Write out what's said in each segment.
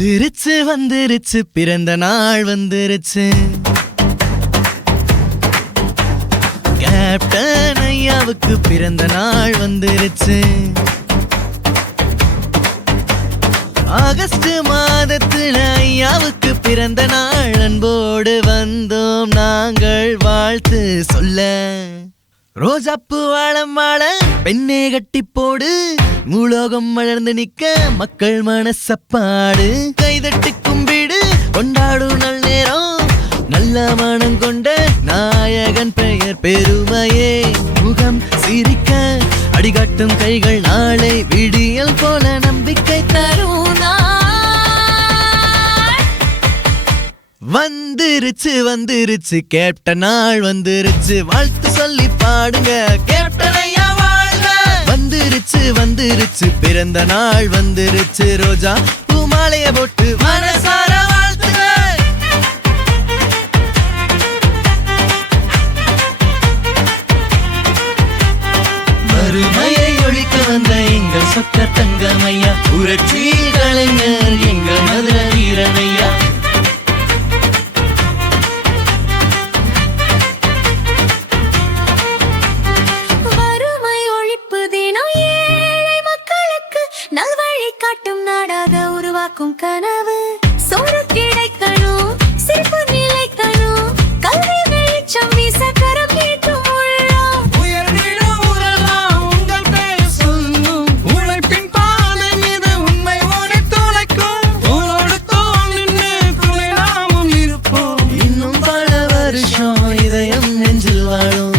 வந்துருச்சு வந்துருச்சு பிறந்த நாள் வந்துருச்சு. கேப்டன் ஐயாவுக்கு பிறந்த நாள் வந்துருச்சு. ஆகஸ்ட் மாதத்துல ஐயாவுக்கு பிறந்த நாள். அன்போடு வந்தோம் நாங்கள் வாழ்த்து சொல்ல. ரோஜாப்பு வாழம் வாழ பெண்ணே கட்டி போடு. மூலோகம் மலர்ந்து நிக்க மக்கள் மனசப்பாடு. கைதட்டி கும்பிடு கொண்டாடும் நல் நேரம். நல்ல மனம் கொண்ட நாயகன் பெயர் பெருமையே. முகம் சிரிக்க அடிகாட்டும் கைகள் நாளை விடியல் போல நம்பிக்கை தரும். வந்துருச்சு வந்துருச்சு கேப்டன் நாள் வந்துருச்சு. வாழ்த்து சொல்லி பாடுங்க கேப்டன் ஐயா வாழ்க. வந்துருச்சு வந்துருச்சு பிறந்த நாள் வந்துருச்சு. ரோஜா பூமாலைய போட்டு மனசார வாழ்த்துங்க. வறுமையை ஒழிக்க வந்த எங்கள் சொக்க தங்கமையா. புரட்சி கலைஞர் எங்கள் மதுரை வீரனையா. காட்டும் நாடாக உருவாக்கும் கனவு. சோறு கிடைக்கணும், சிறப்பு நிலைக்கணும், கல்வி வெளிச்சம் வீச கரம் நீட்டும் உள்ளம். உயர்ந்திடும் உறலாம் உங்கள் பெயர் சொல்லும். உழைப்பின் பாதை மீது உண்மை ஓடி துளைக்கும். உங்களோடு தோல் நின்று துணை நாமும் இருப்போம். இன்னும் பல வருஷம் இதயம் நெஞ்சில் வாழும்.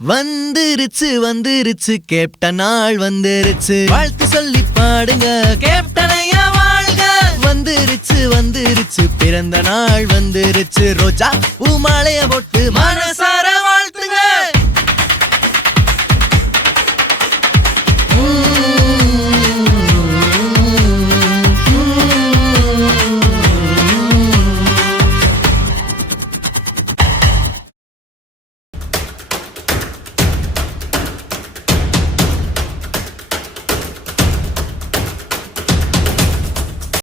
வந்துருச்சு வந்துருச்சு கேப்டன் நாள் வந்துருச்சு. வாழ்த்து சொல்லி பாடுங்க கேப்டன் ஐயா வாழ்க. வந்துருச்சு வந்துருச்சு பிறந்த நாள் வந்துருச்சு. ரோஜா பூமாலைய போட்டு மனசா